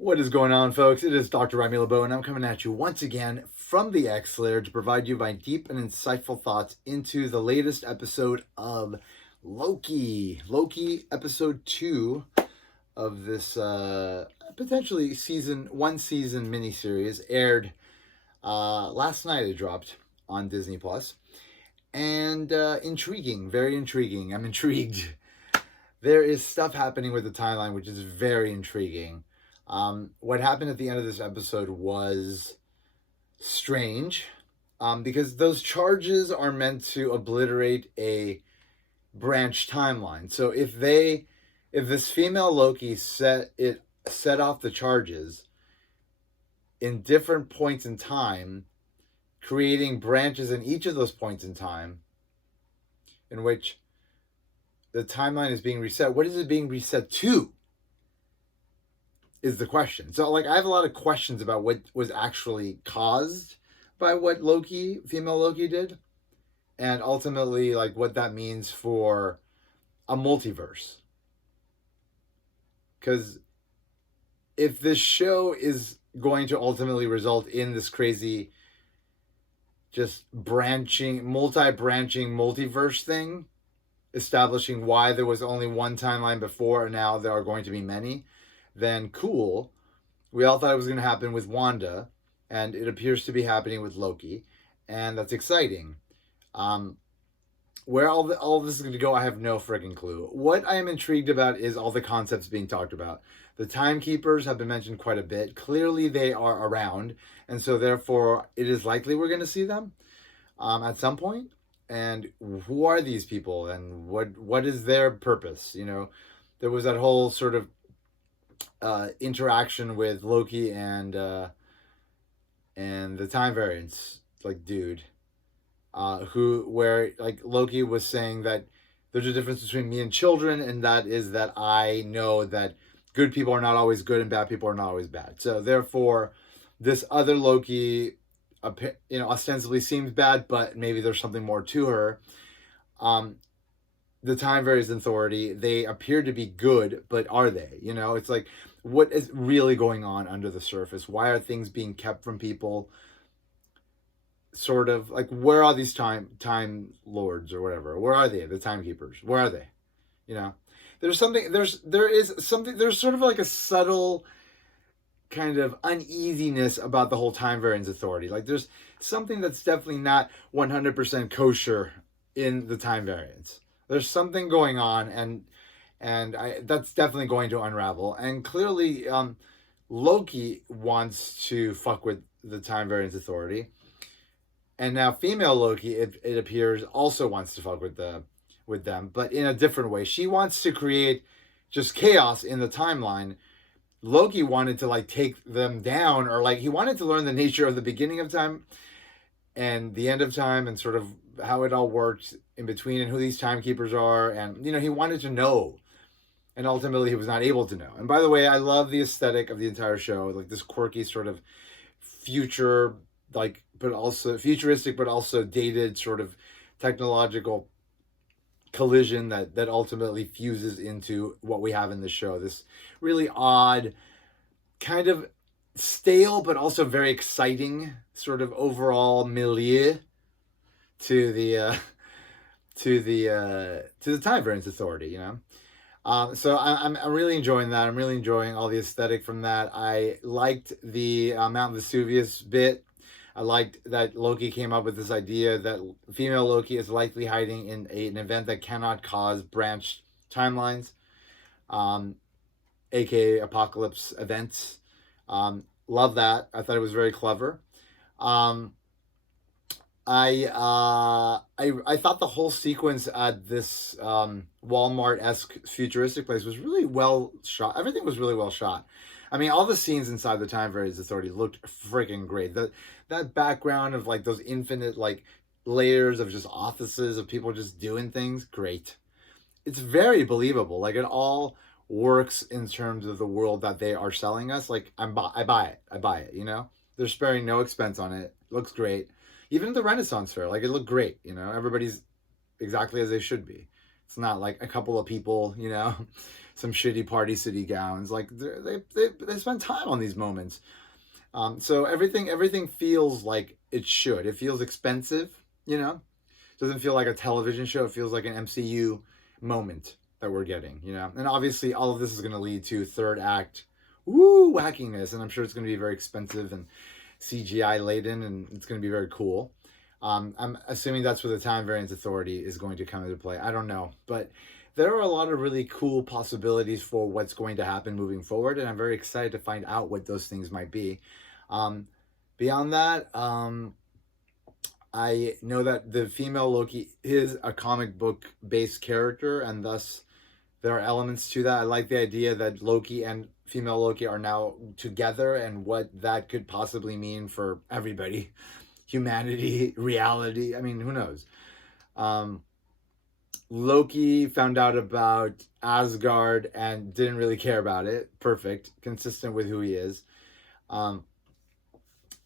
What is going on, folks? It is Dr. Remy LeBeau, and I'm coming at you once again from the X Layer to provide you my deep and insightful thoughts into the latest episode of Loki. Loki, episode 2 of this potentially one season miniseries aired last night. It dropped on Disney Plus, and intriguing, very intriguing. I'm intrigued. There is stuff happening with the timeline which is very intriguing. What happened at the end of this episode was strange, because those charges are meant to obliterate a branch timeline. So if this female Loki set off the charges in different points in time, creating branches in each of those points in time, in which the timeline is being reset, what is it being reset to? Is the question. So, I have a lot of questions about what was actually caused by what female Loki did, and ultimately, what that means for a multiverse. Because if this show is going to ultimately result in this crazy, just multi-branching multiverse thing, establishing why there was only one timeline before and now there are going to be many, then cool. We all thought it was going to happen with Wanda, and it appears to be happening with Loki, and that's exciting. Where all this is going to go, I have no freaking clue. What I am intrigued about is all the concepts being talked about. The timekeepers have been mentioned quite a bit. Clearly, they are around, and so therefore, it is likely we're going to see them at some point. And who are these people, and what is their purpose? There was that whole sort of interaction with Loki and the time variance dude, where Loki was saying that there's a difference between me and children, and that is that I know that good people are not always good and bad people are not always bad. So therefore, this other Loki, ostensibly seems bad, but maybe there's something more to her. The Time Variance Authority, they appear to be good, but are they? It's what is really going on under the surface? Why are things being kept from people? Sort of where are these time lords or whatever? Where are they? The timekeepers? Where are they? There's sort of a subtle kind of uneasiness about the whole Time Variance Authority. There's something that's definitely not 100% kosher in the time variance. There's something going on, and that's definitely going to unravel. And clearly, Loki wants to fuck with the Time Variance Authority, and now female Loki, it appears, also wants to fuck with them, but in a different way. She wants to create just chaos in the timeline. Loki wanted to take them down, or he wanted to learn the nature of the beginning of time and the end of time, and sort of how it all works in between, and who these timekeepers are, and he wanted to know, and ultimately he was not able to know. And by the way, I love the aesthetic of the entire show, this quirky sort of future, but also futuristic, but also dated sort of technological collision that ultimately fuses into what we have in the show. This really odd, kind of stale, but also very exciting sort of overall milieu to the Time Variance Authority. So I'm really enjoying that. I'm really enjoying all the aesthetic from that. I liked the Mount Vesuvius bit. I liked that Loki came up with this idea that female Loki is likely hiding in an event that cannot cause branched timelines, aka apocalypse events. Love that. I thought it was very clever. I thought the whole sequence at this Walmart-esque futuristic place was really well shot. Everything was really well shot. I mean, all the scenes inside the Time Variance Authority looked freaking great. That background of those infinite layers of just offices of people just doing things, great. It's very believable. It all works in terms of the world that they are selling us. I buy it. They're sparing no expense on it. Looks great. Even the Renaissance Fair, it looked great. Everybody's exactly as they should be. It's not a couple of people. some shitty Party City gowns. Like they spend time on these moments. So everything feels like it should. It feels expensive, you know. It doesn't feel like a television show. It feels like an MCU moment that we're getting, you know. And obviously, all of this is going to lead to third act, woo, wackiness, and I'm sure it's going to be very expensive and CGI laden, and it's going to be very cool. I'm assuming that's where the Time Variance Authority is going to come into play. I don't know, but there are a lot of really cool possibilities for what's going to happen moving forward, and I'm very excited to find out what those things might be. Um, Beyond that, I know that the female Loki is a comic book based character, and thus there are elements to that. I like the idea that Loki and female Loki are now together, and what that could possibly mean for everybody, humanity, reality. I mean, who knows? Loki found out about Asgard and didn't really care about it. Perfect, consistent with who he is.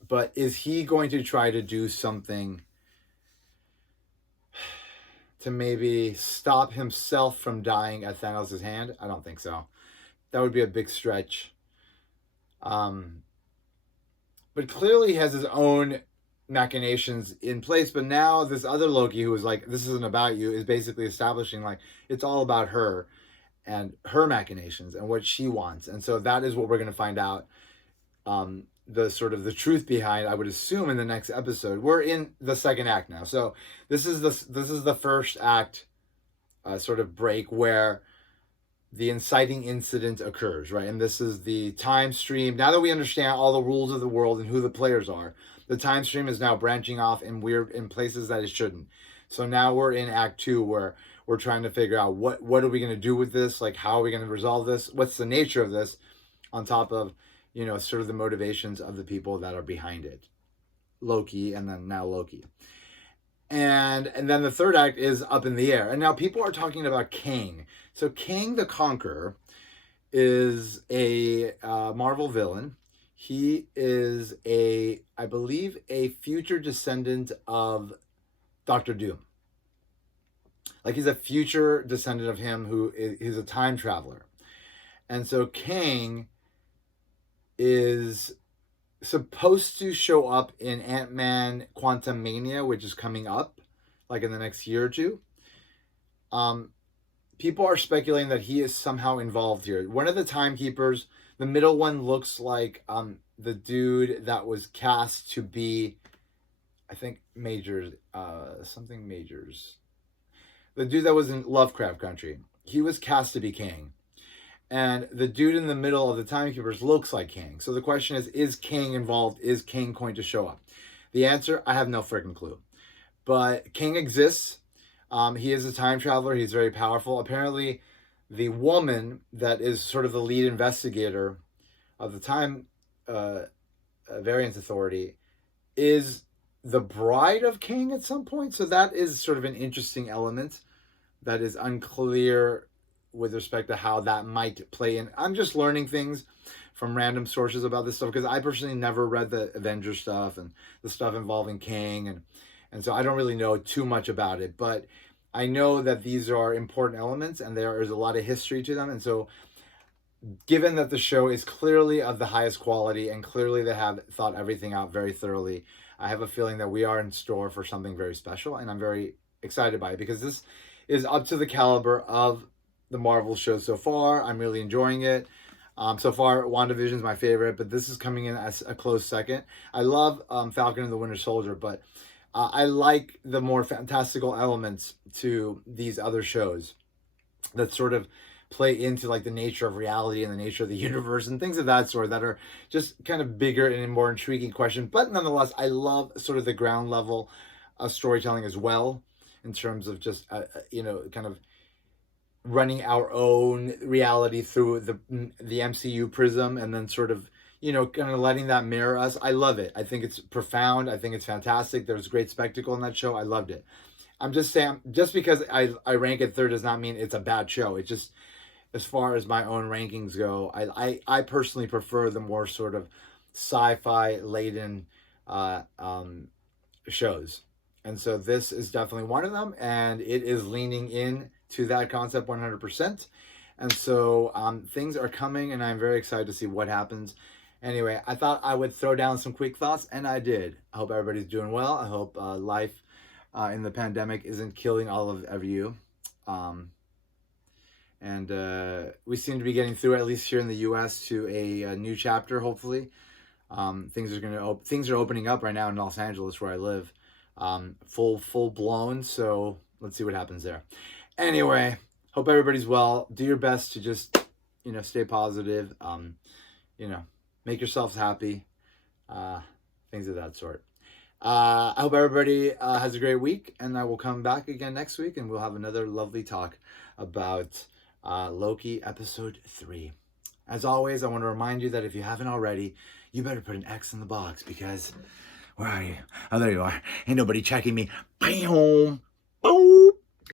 But is he going to try to do something to maybe stop himself from dying at Thanos' hand? I don't think so. That would be a big stretch. But clearly he has his own machinations in place. But now this other Loki, who was like, this isn't about you, is basically establishing like it's all about her and her machinations and what she wants. And so that is what we're going to find out. The sort of the truth behind, I would assume, in the next episode. We're in the second act now, so this is the first act sort of break where the inciting incident occurs, right? And this is the time stream. Now that we understand all the rules of the world and who the players are, the time stream is now branching off in places that it shouldn't. So now we're in Act 2, where we're trying to figure out what are we going to do with this? Like, how are we going to resolve this? What's the nature of this? On top of, you know, sort of the motivations of the people that are behind it. Loki, and then now Loki. And then the third act is up in the air. And now people are talking about Kang. So Kang the Conqueror is a Marvel villain. He is I believe, a future descendant of Doctor Doom. Like, he's a future descendant of him who is a time traveler. And so Kang is supposed to show up in Ant-Man Quantumania, which is coming up like in the next year or two. People are speculating that he is somehow involved here. One of the timekeepers, the middle one, looks like the dude that was cast to be, I think, Majors, something Majors. The dude that was in Lovecraft Country. He was cast to be Kang. And the dude in the middle of the timekeepers looks like Kang. So the question is Kang involved? Is Kang going to show up? The answer, I have no freaking clue. But Kang exists. He is a time traveler. He's very powerful. Apparently, the woman that is sort of the lead investigator of the Time Variance Authority is the bride of Kang at some point. So that is sort of an interesting element that is unclear with respect to how that might play in. I'm just learning things from random sources about this stuff, because I personally never read the Avengers stuff and the stuff involving Kang, and so I don't really know too much about it, but I know that these are important elements and there is a lot of history to them. And so, given that the show is clearly of the highest quality and clearly they have thought everything out very thoroughly, I have a feeling that we are in store for something very special, and I'm very excited by it, because this is up to the caliber of the Marvel show so far. I'm really enjoying it. So far, WandaVision is my favorite, but this is coming in as a close second. I love Falcon and the Winter Soldier, but I like the more fantastical elements to these other shows that sort of play into like the nature of reality and the nature of the universe and things of that sort, that are just kind of bigger and more intriguing questions. But nonetheless, I love sort of the ground level storytelling as well, in terms of just, kind of running our own reality through the MCU prism, and then sort of, kind of letting that mirror us. I love it. I think it's profound. I think it's fantastic. There was great spectacle in that show. I loved it. I'm just saying, just because I rank it third does not mean it's a bad show. It's just, as far as my own rankings go, I personally prefer the more sort of sci-fi laden shows. And so this is definitely one of them, and it is leaning in to that concept 100%. And so things are coming, and I'm very excited to see what happens. Anyway, I thought I would throw down some quick thoughts, and I did. I hope everybody's doing well. I hope life in the pandemic isn't killing all of you. And we seem to be getting through, at least here in the U.S., to a new chapter. Hopefully, things are opening up right now in Los Angeles, where I live, full blown. So let's see what happens there. Anyway, hope everybody's well. Do your best to just stay positive. Make yourselves happy. Things of that sort. I hope everybody has a great week, and I will come back again next week, and we'll have another lovely talk about Loki episode 3. As always, I want to remind you that if you haven't already, you better put an X in the box, because where are you? Oh, there you are. Ain't nobody checking me. Bam! Boom!